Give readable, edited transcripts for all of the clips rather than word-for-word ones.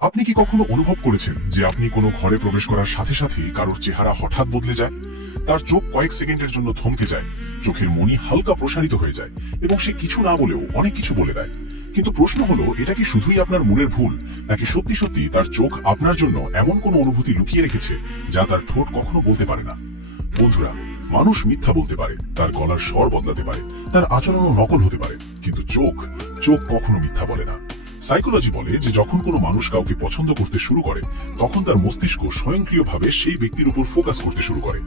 আপনি কি কখনো অনুভব করেছেন যে আপনি কোনো ঘরে প্রবেশ করার সাথে সাথেই কারোর চেহারা হঠাৎ বদলে যায়? তার চোখ কয়েক সেকেন্ডের জন্য থমকে যায়, চোখের মনি হালকা প্রসারিত হয়ে যায় এবং সে কিছু না বলেও অনেক কিছু বলে দেয়। কিন্তু প্রশ্ন হলো, এটা কি শুধুই আপনার মনের ভুল, নাকি সত্যি সত্যি তার চোখ আপনার জন্য এমন কোনো অনুভূতি লুকিয়ে রেখেছে যা তার ঠোঁট কখনো বলতে পারে না? বন্ধুরা, মানুষ মিথ্যা বলতে পারে, তার গলার স্বর বদলাতে পারে, তার আচরণও নকল হতে পারে, কিন্তু চোখ চোখ কখনো মিথ্যা বলে না। সাইকোলজি বলে যে যখন কোনো মানুষ কাউকে পছন্দ করতে শুরু করে, তখন তার মস্তিষ্ক স্বয়ংক্রিয়ভাবে সেই ব্যক্তির উপর ফোকাস করতে শুরু করে।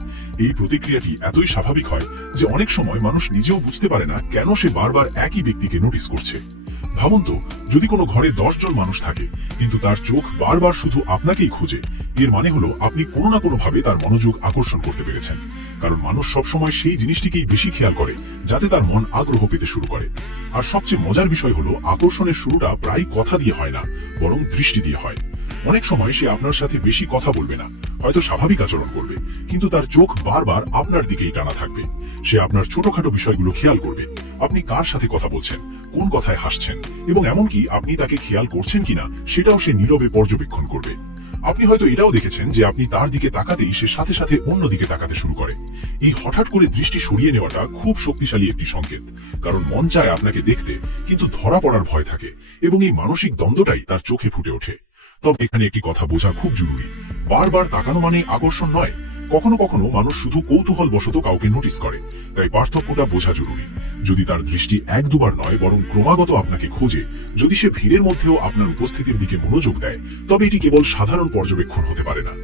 এই প্রতিক্রিয়াটি এতই স্বাভাবিক হয় যে অনেক সময় মানুষ নিজেও বুঝতে পারে না কেন সে বারবার একই ব্যক্তিকে নোটিস করছে। ভাবুন তো, যদি কোনো ঘরে 10 জন মানুষ থাকে কিন্তু তার চোখ বারবার শুধু আপনাকেই খোঁজে, এর মানে হলো আপনি কোনো না কোনো ভাবে তার মনোযোগ আকর্ষণ করতে পেরেছেন। কারণ মানুষ সবসময় সেই জিনিসটিকেই বেশি খেয়াল করে যাতে তার মন আগ্রহ পেতে শুরু করে। আর সবচেয়ে মজার বিষয় হলো, আকর্ষণের শুরুটা প্রায় কথা দিয়ে হয় না, বরং দৃষ্টি দিয়ে হয়। অনেক সময় সে আপনার সাথে বেশি কথা বলবে না, হয়তো স্বাভাবিক আচরণ করবে, কিন্তু তার চোখ বারবার আপনার দিকেই টানা থাকবে। সে আপনার ছোটখাটো বিষয়গুলো খেয়াল করবে, আপনি কার সাথে কথা বলছেন, কোন কথায় হাসছেন, এবং এমনকি আপনি তাকে খেয়াল করছেন কিনা সেটাও সে নীরবে পর্যবেক্ষণ করবে। আপনি হয়তো এটাও দেখেছেন যে আপনি তার দিকে তাকাতেই সে সাথে সাথে অন্য দিকে তাকাতে শুরু করে। এই হঠাৎ করে দৃষ্টি সরিয়ে নেওয়াটা খুব শক্তিশালী একটি সংকেত, কারণ মন চায় আপনাকে দেখতে, কিন্তু ধরা পড়ার ভয় থাকে, এবং এই মানসিক দ্বন্দ্বটাই তার চোখে ফুটে ওঠে। তবে এখানে একটি কথা বোঝা খুব জরুরি, বারবার তাকানো মানে আকর্ষণ নয়। কখনো কখনো মানুষ শুধু কৌতূহল বশত কাউকে নোটিস করে, তাই পার্থক্যটা বোঝা জরুরি। যদি তার দৃষ্টি এক দুবার নয় বরং ক্রমাগত আপনাকে খোঁজে, যদি সে ভিড়ের মধ্যেও আপনার উপস্থিতির দিকে মনোযোগ দেয়, তবে এটি কেবল সাধারণ পর্যবেক্ষণ হতে পারে না।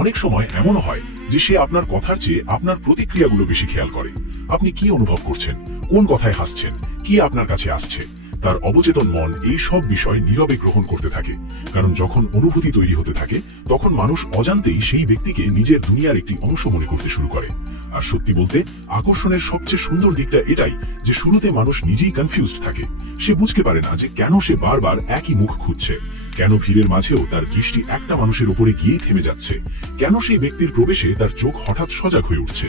অনেক সময় এমনও হয় যে সে আপনার কথার চেয়ে আপনার প্রতিক্রিয়াগুলো বেশি খেয়াল করে। আপনি কি অনুভব করছেন, কোন কথায় হাসছেন, কি আপনার কাছে আসছে, তার অবচেতন মন এই সব বিষয় নীরবে গ্রহণ করতে থাকে। কারণ যখন অনুভূতি তৈরি হতে থাকে, তখন মানুষ অজান্তেই সেই ব্যক্তিকে নিজের দুনিয়ার একটি অংশ মনে করতে শুরু করে। আর সত্যি বলতে, আকর্ষণের সবচেয়ে সুন্দর দিকটা এটাই যে শুরুতে মানুষ নিজেই কনফিউজড থাকে। সে বুঝতে পারে না যে কেন সে বারবার একই মুখ খুঁজছে, কেন ভিড়ের মাঝেও তার দৃষ্টি একটা মানুষের উপরে গিয়েই থেমে যাচ্ছে, কেন সেই ব্যক্তির প্রবেশে তার চোখ হঠাৎ সজাগ হয়ে উঠছে।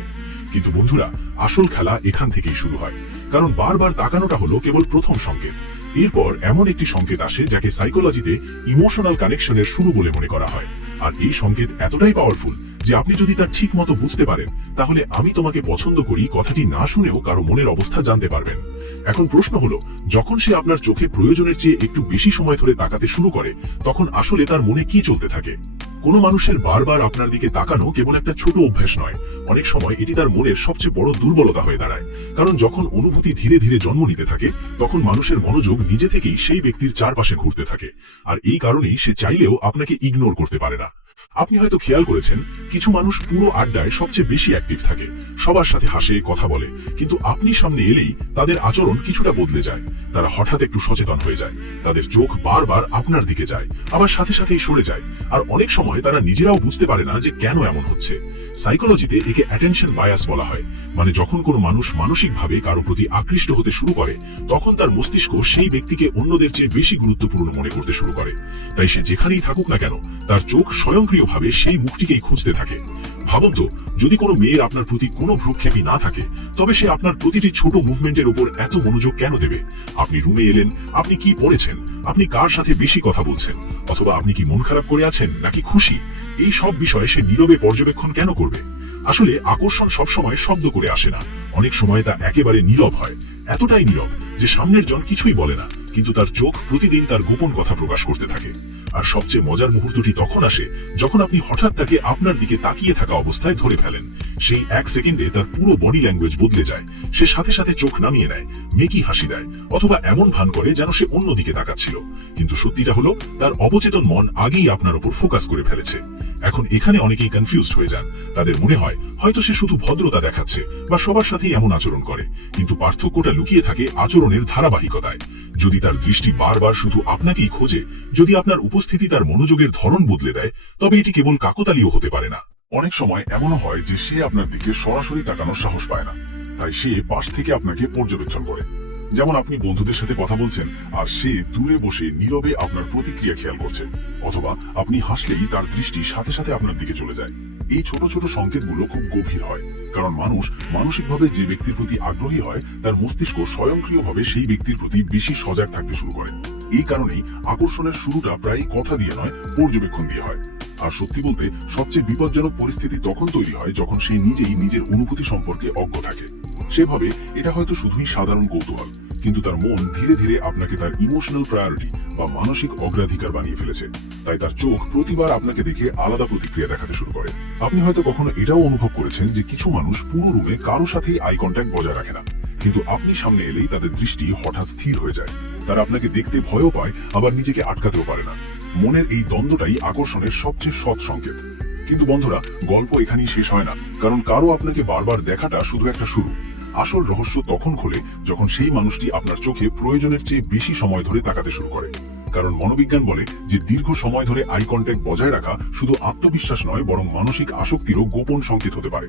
কিন্তু বন্ধুরা, আসল খেলা এখান থেকেই শুরু হয়, কারণ বারবার তাকানোটা হলো কেবল প্রথম সংকেত। এরপর এমন একটি সংকেত আসে যাকে সাইকোলজিতে ইমোশনাল কানেকশনের শুরু বলে মনে করা হয়। আর এই সংকেত এতটাই পাওয়ারফুল যে আপনি যদি তার ঠিক মতো বুঝতে পারেন, তাহলে আমি তোমাকে পছন্দ করি কথাটি না শুনেও কারো মনের অবস্থা জানতে পারবেন। এখন প্রশ্ন হলো, যখন সে আপনার চোখে প্রয়োজনের চেয়ে একটু বেশি সময় ধরে তাকাতে শুরু করে, তখন আসলে তার মনে কি চলতে থাকে? কোনো মানুষের বারবার আপনার দিকে তাকানো কেবল একটা ছোট অভ্যাস নয়, অনেক সময় এটি তার মনের সবচেয়ে বড় দুর্বলতা হয়ে দাঁড়ায়। কারণ যখন অনুভূতি ধীরে ধীরে জন্ম নিতে থাকে, তখন মানুষের মনোযোগ নিজে থেকেই সেই ব্যক্তির চারপাশে ঘুরতে থাকে। আর এই কারণেই সে চাইলেও আপনাকে ইগনোর করতে পারে না। আপনি হয়তো খেয়াল করেছেন, কিছু মানুষ পুরো আড্ডায় সবচেয়ে বেশি অ্যাক্টিভ থাকে, সবার সাথে হাসে, কথা বলে, কিন্তু আপনি সামনে এলেই তাদের আচরণ কিছুটা বদলে যায়। তারা হঠাৎ একটু সচেতন হয়ে যায়, তাদের চোখ বারবার আপনার দিকে যায়, আবার সাথে সাথেই সরে যায়। আর অনেক সময় তারা নিজেরাও বুঝতে পারে না যে কেন এমন হচ্ছে। সাইকোলজিতে একে অ্যাটেনশন বায়াস বলা হয়। মানে যখন কোনো মানুষ মানসিকভাবে কারো প্রতি আকৃষ্ট হতে শুরু করে, তখন তার মস্তিষ্ক সেই ব্যক্তিকে অন্যদের চেয়ে বেশি গুরুত্বপূর্ণ মনে করতে শুরু করে। তাই সে যেখানেই থাকুক না কেন, তার চোখ স্বয়ংক্রিয়ভাবে সেই মুখটিকেই খুঁজতে থাকে। ভাবুন তো, যদি কোনো মেয়ের আপনার প্রতি কোনো ভ্রুক্ষেপই না থাকে, তবে সে আপনার প্রতিটি ছোট মুভমেন্টের উপর এত মনোযোগ কেন দেবে? আপনি রুমে এলেন, আপনি কি পড়েছেন, আপনি কার সাথে বেশি কথা বলছেন, অথবা আপনি কি মন খারাপ করে আছেন নাকি খুশি, এই সব বিষয়ে সে নীরবে পর্যবেক্ষণ কেন করবে? আসলে আকর্ষণ সবসময় শব্দ করে আসে না, অনেক সময় তা একেবারে নীরব হয়। এতটাই নীরব যে সামনের জন কিছুই বলে না, কিন্তু তার চোখ প্রতিদিন তার গোপন কথা প্রকাশ করতে থাকে। আর সবচেয়ে মজার মুহূর্তটি তখন আসে যখন আপনি হঠাৎ তাকে আপনার দিকে তাকিয়ে থাকা অবস্থায় ধরে ফেলেন। সেই এক সেকেন্ডে তার পুরো বডি ল্যাঙ্গুয়েজ বদলে যায়। সে সাথে সাথে চোখ নামিয়ে নেয়, মেকি হাসি দেয়, অথবা এমন ভান করে যেন সে অন্যদিকে তাকাচ্ছিল। কিন্তু সত্যিটা হলো, তার অবচেতন মন আগেই আপনার উপর ফোকাস করে ফেলেছে। এখন এখানে অনেকেই কনফিউজড হয়ে যান। তাদের মনে হয় হয়তো সে শুধু ভদ্রতা দেখাচ্ছে বা সবার সাথেই এমন আচরণ করে, কিন্তু পার্থক্যটা লুকিয়ে থাকে আচরণের ধারাবাহিকতায়। যদি তার দৃষ্টি বারবার শুধু আপনাকেই খোঁজে, যদি আপনার উপস্থিতি তার মনোযোগের ধরন বদলে দেয়, তবে এটি কেবল কাকতালীয় হতে পারে না। অনেক সময় এমনও হয় যে সে আপনার দিকে সরাসরি তাকানোর সাহস পায় না, তাই সে পাশ থেকে আপনাকে পর্যবেক্ষণ করে। যেমন আপনি বন্ধুদের সাথে কথা বলছেন আর সে দূরে বসে নীরবে আপনার প্রতিক্রিয়া খেয়াল করছে, অথবা আপনি হাসলেই তার দৃষ্টি সাথে সাথে আপনার দিকে চলে যায়। এই ছোট ছোট সংকেতগুলো খুব গভীর হয়, কারণ মানুষ মানসিকভাবে যে ব্যক্তির প্রতি আগ্রহী হয়, তার মস্তিষ্ক স্বয়ংক্রিয়ভাবে সেই ব্যক্তির প্রতি বেশি সজাগ থাকতে শুরু করে। এই কারণেই আকর্ষণের শুরুটা প্রায় কথা দিয়ে নয়, পর্যবেক্ষণ দিয়ে হয়। আর সত্যি বলতে সবচেয়ে বিপজ্জনক পরিস্থিতি তখন তৈরি হয় যখন সে নিজেই নিজের অনুভূতি সম্পর্কে অজ্ঞ থাকে। সেভাবে এটা হয়তো শুধুই সাধারণ কৌতূহল, কিন্তু তার মন ধীরে ধীরে আপনাকে তার ইমোশনাল প্রায়োরিটি বা মানসিক অগ্রাধিকার বানিয়ে ফেলেছে। তাই তার চোখ প্রতিবার আপনাকে দেখে আলাদা প্রতিক্রিয়া দেখাতে শুরু করে। আপনি হয়তো কখনো এটাও অনুভব করেছেন যে কিছু মানুষ পুরো রুমে কারো সাথেই আই কন্ট্যাক্ট বজায় রাখে না, কিন্তু আপনি সামনে এলেই তাদের দৃষ্টি হঠাৎ স্থির হয়ে যায়। তারা আপনাকে দেখতে ভয়ও পায়, আবার নিজেকে আটকাতেও পারে না। মনের এই দ্বন্দ্বটাই আকর্ষণের সবচেয়ে সৎ সংকেত। কিন্তু বন্ধুরা, গল্প এখানেই শেষ হয় না, কারণ কারো আপনাকে বারবার দেখাটা শুধু একটা শুরু। আসল রহস্য তখন খোলে যখন সেই মানুষটি আপনার চোখে প্রয়োজনের চেয়ে বেশি সময় ধরে তাকাতে শুরু করে। কারণ মনোবিজ্ঞান বলে যে দীর্ঘ সময় ধরে আই কন্ট্যাক্ট বজায় রাখা শুধু আত্মবিশ্বাস নয়, বরং মানসিক আসক্তিরও গোপন সংকেত হতে পারে।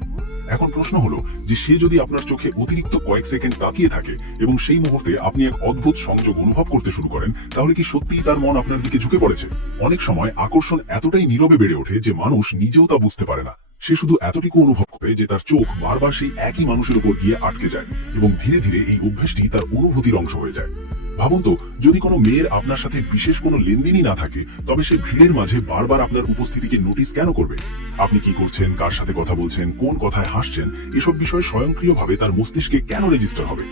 এখন প্রশ্ন হলো যে সে যদি আপনার চোখে অতিরিক্ত কয়েক সেকেন্ড তাকিয়ে থাকে এবং সেই মুহূর্তে আপনি এক অদ্ভুত সংযোগ অনুভব করতে শুরু করেন, তাহলে কি সত্যিই তার মন আপনার দিকে ঝুঁকে পড়েছে? অনেক সময় আকর্ষণ এতটাই নীরবে বেড়ে ওঠে যে মানুষ নিজেও তা বুঝতে পারে না। সে শুধু এতটুকু অনুভব করে যে তার চোখ বারবার সেই একই মানুষের উপর গিয়ে আটকে যায়, এবং ধীরে ধীরে এই অভ্যাসটি তার অনুভূতির অংশ হয়ে যায়। ভাবুন তো, যদি কোনো মেয়ের আপনার সাথে বিশেষ কোনো লেনদেনই না থাকে, তবে সে ভিড়ের মাঝে বারবার আপনার উপস্থিতিকে নোটিস কেন করবে? আপনি কি করছেন, কার সাথে কথা বলছেন, কোন কথায় হাসছেন, এসব বিষয় স্বয়ংক্রিয়ভাবে তার মস্তিষ্কে কেন রেজিস্টার হবে?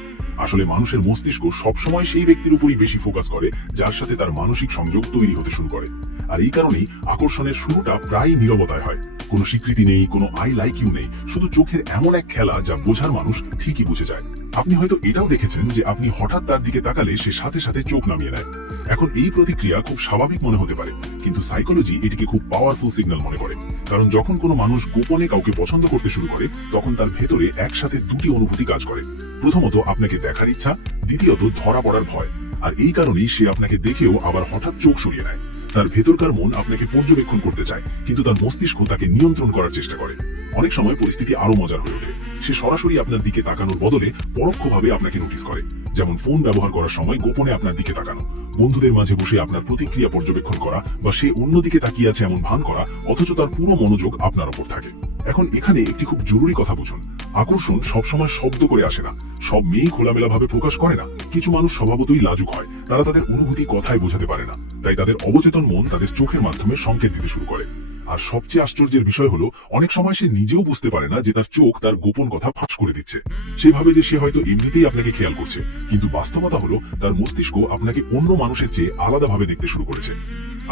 আসলে মানুষের মস্তিষ্ক সবসময় সেই ব্যক্তির উপরই বেশি ফোকাস করে যার সাথে তার মানসিক সংযোগ তৈরি হতে শুরু করে। আর এই কারণেই আকর্ষণের শুরুটা প্রায় নীরবতায় হয়। কোনো স্বীকৃতি নেই, কোনো আই লাইক ইউ নেই, শুধু চোখের এমন এক খেলা যা বোঝার মানুষ ঠিকই বুঝে যায়। আপনি হয়তো এটাও দেখেছেন যে আপনি হঠাৎ তার দিকে তাকালে সে সাথে সাথে চোখ নামিয়ে নেয়। এখন এই প্রতিক্রিয়া খুব স্বাভাবিক মনে হতে পারে, কিন্তু সাইকোলজি এটিকে খুব পাওয়ারফুল সিগন্যাল মনে করে। কারণ যখন কোনো মানুষ গোপনে কাউকে পছন্দ করতে শুরু করে, তখন তার ভেতরে একসাথে দুটি অনুভূতি কাজ করে। প্রথমত আপনাকে দেখার ইচ্ছা, দ্বিতীয়ত ধরা পড়ার ভয়। আর এই কারণেই সে আপনাকে দেখেও আবার হঠাৎ চোখ সরিয়ে নেয়। তার ভেতরকার মন আপনাকে পর্যবেক্ষণ করতে চায়, কিন্তু তার মস্তিষ্ক তাকে নিয়ন্ত্রণ করার চেষ্টা করে। অনেক সময় পরিস্থিতি আরো মজার হয়ে ওঠে। সে সরাসরি আপনার দিকে তাকানোর বদলে পরোক্ষভাবে আপনাকে নোটিস করে, যেমন ফোন ব্যবহার করার সময় গোপনে আপনার দিকে তাকানো, বন্ধুদের মাঝে বসে আপনার প্রতিক্রিয়া পর্যবেক্ষণ করা, বা সে অন্যদিকে তাকিয়ে আছে এমন ভান করা, অথচ তার পুরো মনোযোগ আপনার উপর থাকে। এখন এখানে একটি খুব জরুরি কথা বুঝুন, আকর্ষণ সবসময় শব্দ করে আসে না। সব মেয়েই খোলামেলা ভাবে প্রকাশ করে না। কিছু মানুষ স্বভাবতই লাজুক হয়, তারা তাদের অনুভূতি কথায় বোঝাতে পারে না, তাই তাদের অবচেতন মন তাদের চোখের মাধ্যমে সংকেত দিতে শুরু করে। আর সবচেয়ে আশ্চর্যের বিষয় হলো, অনেক সময় সে নিজেও বুঝতে পারে না যে তার চোখ তার গোপন কথা ফাঁস করে দিচ্ছে। সে ভাবে যে সে হয়তো এমনিতেই আপনাকে খেয়াল করছে, কিন্তু বাস্তবতা হলো তার মস্তিষ্ক আপনাকে অন্য মানুষের চেয়ে আলাদাভাবে দেখতে শুরু করেছে।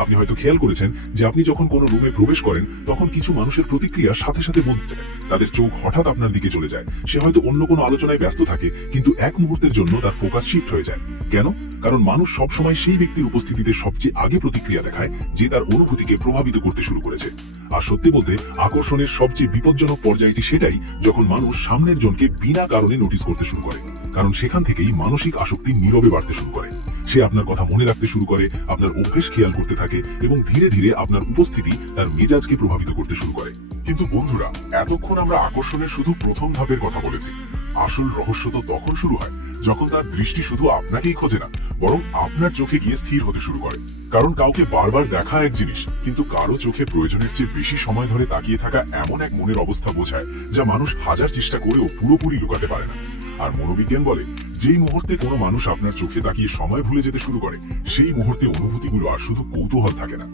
আপনি হয়তো খেয়াল করেছেন যে আপনি যখন কোনো রুমে প্রবেশ করেন, তখন কিছু মানুষের প্রতিক্রিয়া সাথে সাথে বদলে যায়। তাদের চোখ হঠাৎ আপনার দিকে চলে যায়। সে হয়তো অন্য কোনো আলোচনায় ব্যস্ত থাকে, কিন্তু এক মুহূর্তের জন্য তার ফোকাস শিফট হয়ে যায়। কেন? কারণ মানুষ সবসময় সেই ব্যক্তির উপস্থিতিতে সবচেয়ে আগে প্রতিক্রিয়া দেখায় যে তার অনুভূতিকে প্রভাবিত করতে শুরু করেছে। আর সত্যি বলতে, আকর্ষণের সবচেয়ে বিপজ্জনক পর্যায়টি সেটাই যখন মানুষ সামনের জনকে বিনা কারণে নোটিস করতে শুরু করে। কারণ সেখান থেকেই মানসিক আসক্তি নীরবে বাড়তে শুরু করে। সে আপনার কথা মনে রাখতে শুরু করে, আপনার অভ্যেস খেয়াল করতে থাকে, এবং ধীরে ধীরে আপনার উপস্থিতি তার মেজাজকে প্রভাবিত করতে শুরু করে। কিন্তু বন্ধুরা, এতক্ষণ আমরা আকর্ষণের শুধু প্রথম ধাপের কথা বলেছি। আসল রহস্য তো তখন শুরু হয় যখন তার দৃষ্টি শুধু আপনাকেই খোঁজে না, বরং আপনার চোখে গিয়ে স্থির হতে শুরু করে। কারণ কাউকে বারবার দেখা এক জিনিস, কিন্তু কারো চোখে প্রয়োজনের চেয়ে বেশি সময় ধরে তাকিয়ে থাকা এমন এক মনের অবস্থা বোঝায় যা মানুষ হাজার চেষ্টা করেও পুরোপুরি লুকাতে পারে না। আর মনোবিজ্ঞান বলে, যেই মুহূর্তে কোনো মানুষ আপনার চোখে তাকিয়ে সময় ভুলে যেতে শুরু করে, সেই মুহূর্তে অনুভূতিগুলো আর শুধু কৌতূহল থাকে না।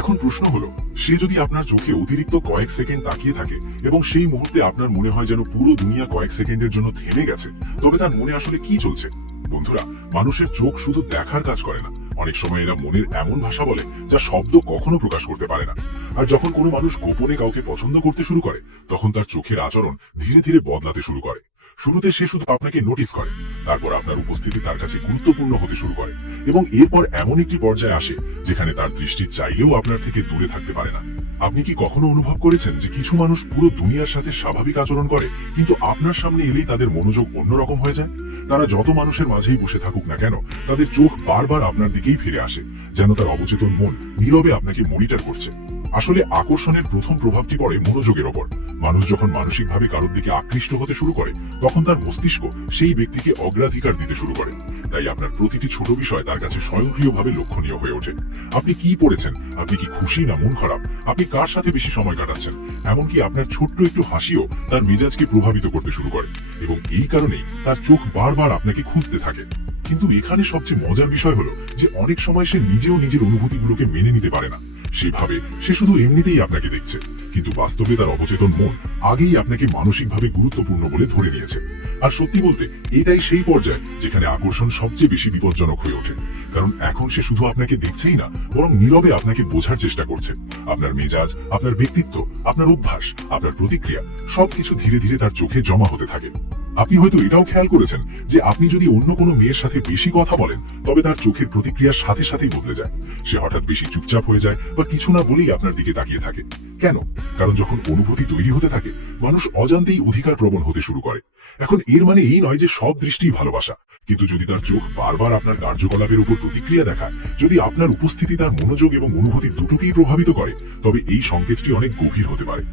এখন প্রশ্ন হলো, সে যদি আপনার চোখে অতিরিক্ত কয়েক সেকেন্ড তাকিয়ে থাকে এবং সেই মুহূর্তে আপনার মনে হয় যেন পুরো দুনিয়া কয়েক সেকেন্ডের জন্য থেমে গেছে, তবে তার মনে আসলে কি চলছে? বন্ধুরা, মানুষের চোখ শুধু দেখার কাজ করে না, অনেক সময় এরা মনের এমন ভাষা বলে যা শব্দ কখনো প্রকাশ করতে পারে না। আর যখন কোনো মানুষ গোপনে কাউকে পছন্দ করতে শুরু করে, তখন তার চোখের আচরণ ধীরে ধীরে বদলাতে শুরু করে। শুরুতে সে শুধু আপনাকে নোটিস করে, তারপর আপনার উপস্থিতি তার কাছে গুরুত্বপূর্ণ হতে শুরু করে, এবং এরপর এমন একটি পর্যায়ে আসে যেখানে তার দৃষ্টি চাইলেও আপনার থেকে দূরে থাকতে পারে না। আপনি কি কখনো অনুভব করেছেন যে কিছু মানুষ পুরো দুনিয়ার সাথে স্বাভাবিক আচরণ করে, কিন্তু আপনার সামনে এলেই তাদের মনোযোগ অন্যরকম হয়ে যায়? তারা যত মানুষের মাঝেই বসে থাকুক না কেন, তাদের চোখ বারবার আপনার দিকেই ফিরে আসে, যেন তার অবচেতন মন নীরবে আপনাকে মনিটর করছে। আসলে আকর্ষণের প্রথম প্রভাবটি পড়ে মনোযোগের ওপর। মানুষ যখন মানসিকভাবে কারোর দিকে আকৃষ্ট হতে শুরু করে, তখন তার মস্তিষ্ক সেই ব্যক্তিকে অগ্রাধিকার দিতে শুরু করে। তাই আপনার প্রতিটি ছোট বিষয় তার কাছে স্বয়ংক্রিয়ভাবে লক্ষণীয় হয়ে ওঠে। আপনি কি পড়েছেন, আপনি কি খুশি না মন খারাপ, আপনি কার সাথে বেশি সময় কাটাচ্ছেন, এমনকি আপনার ছোট্ট একটু হাসিও তার মেজাজকে প্রভাবিত করতে শুরু করে, এবং এই কারণেই তার চোখ বারবার আপনাকে খুঁজতে থাকে। কিন্তু এখানে সবচেয়ে মজার বিষয় হলো যে অনেক সময় সে নিজেও নিজের অনুভূতিগুলোকে মেনে নিতে পারে না। সে ভাবে সে শুধু এমনিতেই আপনাকে দেখছে, কিন্তু বাস্তবে তার অবচেতন মন আগেই আপনাকে মানসিকভাবে গুরুত্বপূর্ণ বলে ধরে নিয়েছে। আর সত্যি বলতে এটাই সেই পর্যায় যেখানে আকর্ষণ সবচেয়ে বেশি বিপজ্জনক হয়ে ওঠে। কারণ এখন সে শুধু আপনাকে দেখছেই না, বরং নীরবে আপনাকে বোঝার চেষ্টা করছে। আপনার মেজাজ, আপনার ব্যক্তিত্ব, আপনার অভ্যাস, আপনার প্রতিক্রিয়া সবকিছু ধীরে ধীরে তার চোখে জমা হতে থাকে। আপনি হয়তো এটাও খেয়াল করেছেন যে আপনি যদি অন্য কোনো মেয়ের সাথে বেশি কথা বলেন, তবে তার চোখের প্রতিক্রিয়ার সাথে সাথেই বদলে যায়। সে হঠাৎ বেশি চুপচাপ হয়ে যায় বা কিছু না বলেই আপনার দিকে তাকিয়ে থাকে। কেন? কারণ যখন অনুভূতি তৈরি হতে থাকে, মানুষ অজান্তেই অধিকার প্রবণ হতে শুরু করে। এখন এর মানে এই নয় যে সব দৃষ্টিই ভালোবাসা, কিন্তু যদি তার চোখ বারবার আপনার কার্যকলাপের উপর প্রতিক্রিয়া দেখায়, যদি আপনার উপস্থিতি তার মনোযোগ এবং অনুভূতি দুটোকেই প্রভাবিত করে, তবে এই সংকেতটি অনেক গভীর হতে পারে।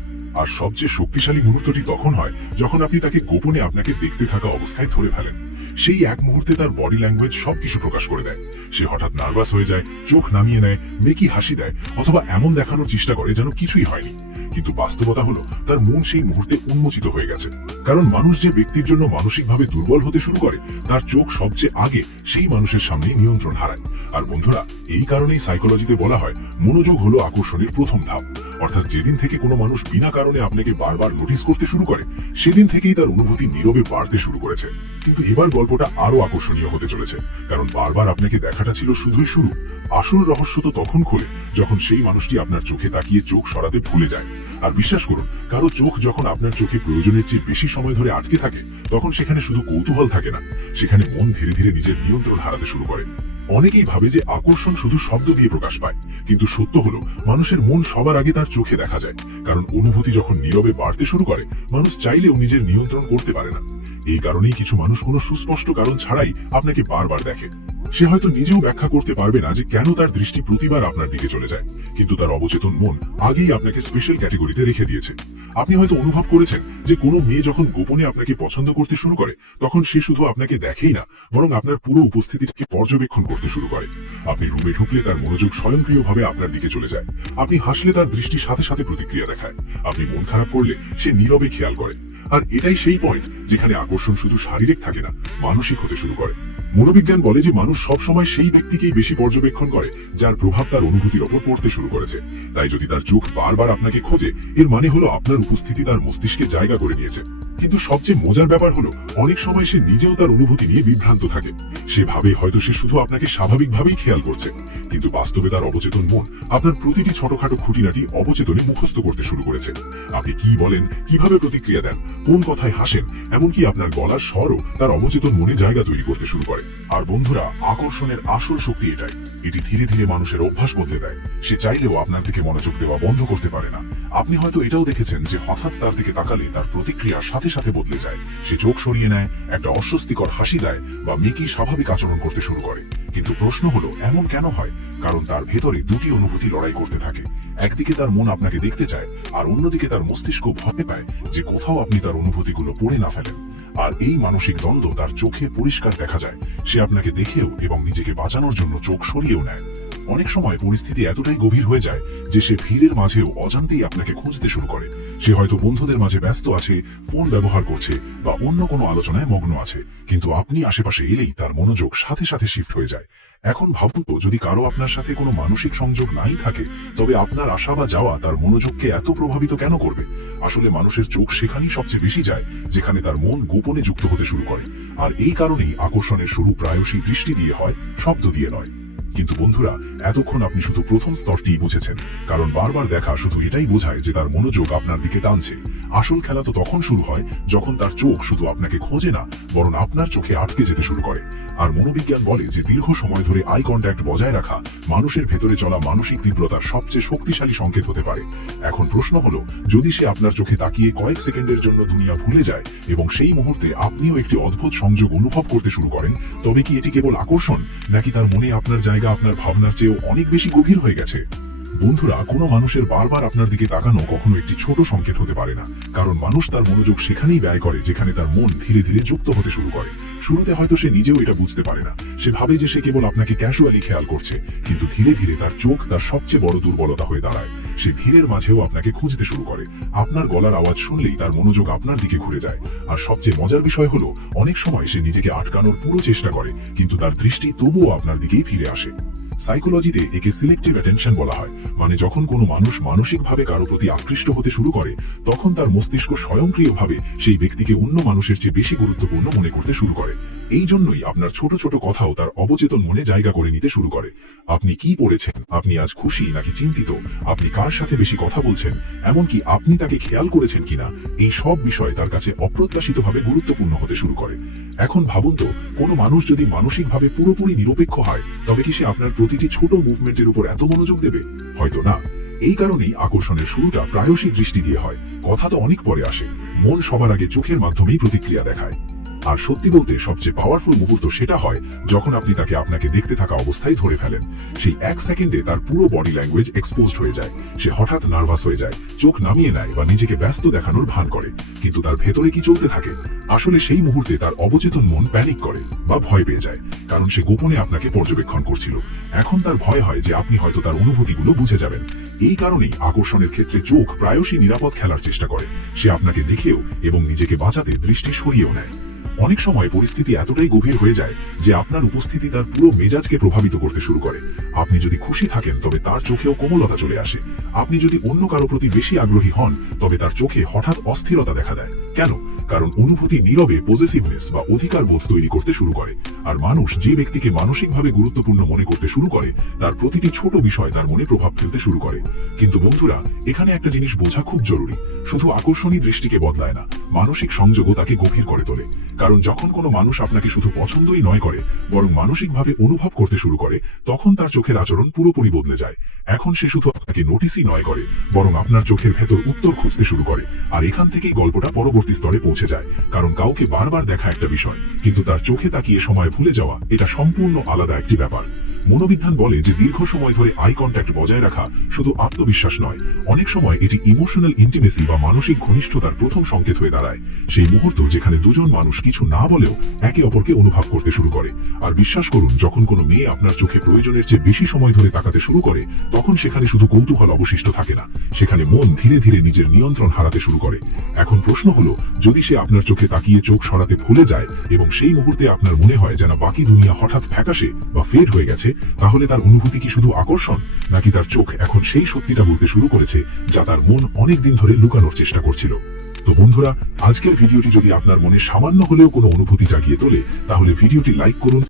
আর সবচেয়ে শক্তিশালী মুহূর্তটি তখন হয় যখন আপনি তাকে গোপনে আপনাকে দেখতে থাকা অবস্থায় ধরে ফেলেন। সেই এক মুহূর্তে তার বডি ল্যাঙ্গুয়েজ সবকিছু প্রকাশ করে দেয়। সে হঠাৎ নার্ভাস হয়ে যায়, চোখ নামিয়ে নেয়, মেকি হাসি দেয়, অথবা এমন দেখানোর চেষ্টা করে যেন কিছুই হয়নি। কিন্তু বাস্তবতা হলো তার মন সেই মুহূর্তে উন্মোচিত হয়ে গেছে। কারণ মানুষ যে ব্যক্তির জন্য মানসিকভাবে দুর্বল হতে শুরু করে, তার চোখ সবচেয়ে আগে সেই মানুষের সামনে নিয়ন্ত্রণ হারায়। আর বন্ধুরা, এই কারণেই সাইকোলজিতে বলা হয় মনোযোগ হলো আকর্ষণের প্রথম ধাপ। অর্থাৎ যেদিন থেকে কোনো মানুষ বিনা কারণে আপনাকে বারবার নোটিস করতে শুরু করে, সেদিন থেকেই তার অনুভূতি নীরবে বাড়তে শুরু করেছে। কিন্তু এবার গল্পটা আরো আকর্ষণীয় হতে চলেছে, কারণ বারবার আপনাকে দেখাটা ছিল শুধুই শুরু। আসল রহস্য তো তখন খোলে যখন সেই মানুষটি আপনার চোখে তাকিয়ে চোখ সরাতে ভুলে যায়। আর বিশ্বাস করুন, কারো চোখ যখন আপনার চোখে প্রয়োজনের চেয়ে বেশি সময় ধরে আটকে থাকে, তখন সেখানে শুধু কৌতূহল থাকে না, সেখানে মন ধীরে ধীরে নিজের নিয়ন্ত্রণ হারাতে শুরু করে। অনেকেই ভাবে যে আকর্ষণ শুধু শব্দ দিয়ে প্রকাশ পায়, কিন্তু সত্য হলো মানুষের মন সবার আগে তার চোখে দেখা যায়। কারণ অনুভূতি যখন নীরবে বাড়তে শুরু করে, মানুষ চাইলেও নিজের নিয়ন্ত্রণ করতে পারে না। এই কারণেই কিছু মানুষ কোনো সুস্পষ্ট কারণ ছাড়াই আপনাকে বারবার দেখে। সে হয়তো নিজেও ব্যাখ্যা করতে পারবে না যে কেন তার দৃষ্টি প্রতিবার আপনার দিকে চলে যায়, কিন্তু তার অবচেতন মন আগেই আপনাকে স্পেশাল ক্যাটাগরিতে রেখে দিয়েছে। আপনি হয়তো অনুভব করেছেন যে কোনো মেয়ে যখন গোপনে আপনাকে পছন্দ করতে শুরু করে, তখন সে শুধু আপনাকে দেখেই না, বরং আপনার পুরো উপস্থিতিকে পর্যবেক্ষণ করতে শুরু করে। আপনি রুমে ঢুকলে তার মনোযোগ স্বয়ংক্রিয়ভাবে আপনার দিকে চলে যায়। আপনি হাসলে তার দৃষ্টি সাথে সাথে প্রতিক্রিয়া দেখায়। আপনি মন খারাপ করলে সে নীরবে খেয়াল করে। আর এটাই সেই পয়েন্ট যেখানে আকর্ষণ শুধু শারীরিক থাকে না, মানসিক হতে শুরু করে। মনোবিজ্ঞান বলে যে মানুষ সবসময় সেই ব্যক্তিকেই বেশি পর্যবেক্ষণ করে যার প্রভাব তার অনুভূতির ওপর পড়তে শুরু করেছে। তাই যদি তার চোখ বারবার আপনাকে খোঁজে, এর মানে হলো আপনার উপস্থিতি তার মস্তিষ্কে জায়গা করে নিয়েছে। কিন্তু সবচেয়ে মজার ব্যাপার হলো অনেক সময় সে নিজেও তার অনুভূতি নিয়ে বিভ্রান্ত থাকে। সে ভাবে হয়তো সে শুধু আপনাকে স্বাভাবিকভাবেই খেয়াল করছে, কিন্তু বাস্তবে তার অবচেতন মন আপনার প্রতিটি ছোটখাটো খুঁটিনাটি অবচেতনে মুখস্থ করতে শুরু করেছে। আপনি কি বলেন, কিভাবে প্রতিক্রিয়া দেন, কোন কথায় হাসেন, এমনকি আপনার গলার স্বরও তার অবচেতন মনে জায়গা তৈরি করতে শুরু করে। আর বন্ধুরা, আকর্ষণের আসল শক্তি এটাই। এটি ধীরে ধীরে মানুষের অভ্যাস বদলে দেয়। সে চাইলেও আপনার দিকে মনোযোগ দেওয়া বন্ধ করতে পারে না। আপনি হয়তো এটাও দেখেছেন যে হঠাৎ তার দিকে তাকালে তার প্রতিক্রিয়ার সাথে সাথে বদলে যায়। সে চোখ সরিয়ে নেয়, একটা অস্বস্তিকর হাসি দেয়, বা মেকি স্বাভাবিক আচরণ করতে শুরু করে। কিন্তু প্রশ্ন হলো এমন কেন হয়? কারণ তার ভেতরে দুটি অনুভূতি লড়াই করতে থাকে। একদিকে তার মন আপনাকে দেখতে চায়, আর অন্যদিকে তার মস্তিষ্ক ভয় পায় যে কোথাও আপনি তার অনুভূতিগুলো পড়ে না ফেলেন। আর এই মানসিক দ্বন্দ্ব তার চোখে পরিষ্কার দেখা যায়। সে আপনাকে দেখেও এবং নিজেকে বাঁচানোর জন্য চোখ সরিয়েও নেয়। অনেক সময় পরিস্থিতি এতটাই গভীর হয়ে যায় যে সে ভিড়ের মাঝেও অজান্তেই আপনাকে খুঁজতে শুরু করে। সে হয়তো বন্ধুদের মাঝে ব্যস্ত আছে, ফোন ব্যবহার করছে, বা অন্য কোনো আলোচনায় মগ্ন আছে, কিন্তু আপনি আশেপাশে এলেই তার মনোযোগ সাথে সাথে শিফট হয়ে যায়। এখন ভাবুন তো, যদি কারো আপনার সাথে কোনো মানসিক সংযোগ নাই থাকে, তবে আপনার আসা বা যাওয়া তার মনোযোগকে এত প্রভাবিত কেন করবে? আসলে মানুষের চোখ সেখানেই সবচেয়ে বেশি যায় যেখানে তার মন গোপনে যুক্ত হতে শুরু করে। আর এই কারণেই আকর্ষণের শুরু প্রায়শই দৃষ্টি দিয়ে হয়, শব্দ দিয়ে নয়। কিন্তু বন্ধুরা, এতক্ষণ আপনি শুধু প্রথম স্তরটিই বুঝেছেন, কারণ বারবার দেখা শুধু এটাই বোঝায় যে তার মনোযোগ আপনার দিকে টানছে। আসল খেলা তো তখন শুরু হয় যখন তার চোখ শুধু আপনাকে খোঁজে না, বরং আপনার চোখে আটকে যেতে শুরু করে। আর মনোবিজ্ঞান বলে যে দীর্ঘ সময় ধরে আই কন্ট্যাক্ট বজায় রাখা মানুষের ভেতরে চলা মানসিক তীব্রতার সবচেয়ে শক্তিশালী সংকেত হতে পারে। এখন প্রশ্ন হলো, যদি সে আপনার চোখে তাকিয়ে কয়েক সেকেন্ডের জন্য দুনিয়া ভুলে যায় এবং সেই মুহূর্তে আপনিও একটি অদ্ভুত সংযোগ অনুভব করতে শুরু করেন, তবে কি এটি কেবল আকর্ষণ, নাকি তার মনে আপনার জায়গা আপনার ভাবনার চেয়েও অনেক বেশি গভীর হয়ে গেছে? বন্ধুরা, কোনো মানুষের বারবার আপনার দিকে তাকানো কখনো একটি ছোট সংকেত হতে পারে না, কারণ মানুষ তার মনোযোগ সেখানেই ব্যয় করে যেখানে তার মন ধীরে ধীরে যুক্ত হতে শুরু করে। শুরুতে হয়তো সে নিজেও এটা বুঝতে পারে না। সে ভাবে যে সে কেবল আপনাকে ক্যাজুয়ালি খেয়াল করছে, কিন্তু ধীরে ধীরে তার চোখ তার সবচেয়ে বড় দুর্বলতা হয়ে দাঁড়ায়। সে ভিড়ের মাঝেও আপনাকে খুঁজতে শুরু করে। আপনার গলার আওয়াজ শুনলেই তার মনোযোগ আপনার দিকে ঘুরে যায়। আর সবচেয়ে মজার বিষয় হলো, অনেক সময় সে নিজেকে আটকানোর পুরো চেষ্টা করে, কিন্তু তার দৃষ্টি তবুও আপনার দিকেই ফিরে আসে। সাইকোলজিতে একে সিলেক্টিভ অ্যাটেনশন বলা হয়। মানে যখন কোনো মানুষ মানসিকভাবে কারো প্রতি আকৃষ্ট হতে শুরু করে, তখন তার মস্তিষ্ক স্বয়ংক্রিয়ভাবে সেই ব্যক্তিকে অন্য মানুষের চেয়ে বেশি গুরুত্বপূর্ণ মনে করতে শুরু করে। এই জন্যই আপনার ছোট ছোট কথাও তার অবচেতন মনে জায়গা করে নিতে শুরু করে। আপনি কি পড়েছেন, আপনি আজ খুশি নাকি চিন্তিত, আপনি কার সাথে বেশি কথা বলছেন, এমনকি আপনি তাকে খেয়াল করেছেন কিনা, এই সব বিষয় তার কাছে অপ্রত্যাশিতভাবে গুরুত্বপূর্ণ হতে শুরু করে। এখন ভাবুন তো, কোনো মানুষ যদি মানসিকভাবে পুরোপুরি নিরপেক্ষ হয়, তবে কি সে আপনার প্রতিটি ছোট মুভমেন্টের উপর এত মনোযোগ দেবে? হয়তো না। এই কারণেই আকর্ষণের শুরুটা প্রায়শই দৃষ্টি দিয়ে হয়। কথা তো অনেক পরে আসে, মন সবার আগে চোখের মাধ্যমেই প্রতিক্রিয়া দেখায়। আর সত্যি বলতে সবচেয়ে পাওয়ারফুল মুহূর্ত সেটা হয় যখন আপনি তাকে আপনাকে দেখতে থাকা অবস্থায় ধরে ফেলেন। সেই এক সেকেন্ডে তার পুরো বডি ল্যাঙ্গুয়েজ এক্সপোজড হয়ে যায়। সে হঠাৎ নার্ভাস হয়ে যায়, চোখ নামিয়ে নেয় বা নিজেকে ব্যস্ত দেখানোর ভান করে। কিন্তু তার ভেতরে কি চলতে থাকে? আসলে সেই মুহূর্তে তার অবচেতন মন প্যানিক করে বা ভয় পেয়ে যায়, কারণ সে গোপনে আপনাকে পর্যবেক্ষণ করছিল। এখন তার ভয় হয় যে আপনি হয়তো তার অনুভূতিগুলো বুঝে যাবেন। এই কারণেই আকর্ষণের ক্ষেত্রে চোখ প্রায়শই নিরাপদ খেলার চেষ্টা করে। সে আপনাকে দেখেও এবং নিজেকে বাঁচাতে দৃষ্টি সরিয়েও নেয়। অনেক সময় পরিস্থিতি এতটাই গভীর হয়ে যায় যে আপনার উপস্থিতি তার পুরো মেজাজকে প্রভাবিত করতে শুরু করে। আপনি যদি খুশি থাকেন, তবে তার চোখেও কোমলতা চলে আসে। আপনি যদি অন্য কারো প্রতি বেশি আগ্রহী হন, তবে তার চোখে হঠাৎ অস্থিরতা দেখা দেয়। কেন? কারণ অনুভূতি নীরবে পজেসিভনেস বা অধিকার বোধ তৈরি করতে শুরু করে। আর মানুষ যে ব্যক্তিকে মানসিকভাবে গুরুত্বপূর্ণ মনে করতে শুরু করে, তার প্রতিটি ছোট বিষয় তার মনে প্রভাব ফেলতে শুরু করে। কিন্তু বন্ধুরা, এখানে একটা জিনিস বোঝা খুব জরুরি। শুধু আকর্ষণই দৃষ্টিকে বদলায় না, মানসিক সংযোগও তাকে গভীর করে তোলে। কারণ যখন কোনো মানুষ আপনাকে শুধু পছন্দই নয় করে, বরং মানসিকভাবে অনুভব করতে শুরু করে, তখন তার চোখের আচরণ পুরোপুরি বদলে যায়। এখন সে শুধু আপনাকে নোটিসই নয় করে, বরং আপনার চোখের ভেতর উত্তর খুঁজতে শুরু করে। আর এখান থেকেই গল্পটা পরবর্তী স্তরে পৌঁছে যায়। কারণ কাউকে বারবার দেখা একটা বিষয়, কিন্তু তার চোখে তাকিয়ে সময় ভুলে যাওয়া, এটা সম্পূর্ণ আলাদা একটি ব্যাপার। মনোবিজ্ঞান বলে যে দীর্ঘ সময় ধরে আই কন্ট্যাক্ট বজায় রাখা শুধু আত্মবিশ্বাস নয়, অনেক সময় এটি ইমোশনাল ইন্টিমেসি বা মানসিক ঘনিষ্ঠতার প্রথম সংকেত হয়ে দাঁড়ায়। সেই মুহূর্ত যেখানে দুজন মানুষ কিছু না বলেও একে অপরকে অনুভব করতে শুরু করে। আর বিশ্বাস করুন, যখন কোনো মেয়ে আপনার চোখে প্রয়োজনের চেয়ে বেশি সময় ধরে তাকাতে শুরু করে, তখন সেখানে শুধু কৌতূহল অবশিষ্ট থাকে না, সেখানে মন ধীরে ধীরে নিজের নিয়ন্ত্রণ হারাতে শুরু করে। এখন প্রশ্ন হলো, যদি সে আপনার চোখে তাকিয়ে চোখ সরাতে ভুলে যায় এবং সেই মুহূর্তে আপনার মনে হয় যেন বাকি দুনিয়া হঠাৎ ফ্যাকাশে বা ফেড হয়ে গেছে, তাহলে তার অনুভূতি কি শুধু আকর্ষণ, নাকি তার চোখ এখন সেই সত্যিটা বলতে শুরু করেছে যা তার মন অনেকদিন ধরে লুকানোর চেষ্টা করছিল? তো বন্ধুরা, আজকের ভিডিওটি যদি আপনার মনে সামান্য হলেও কোনো অনুভূতি জাগিয়ে তোলে, তাহলে ভিডিওটি লাইক করুন।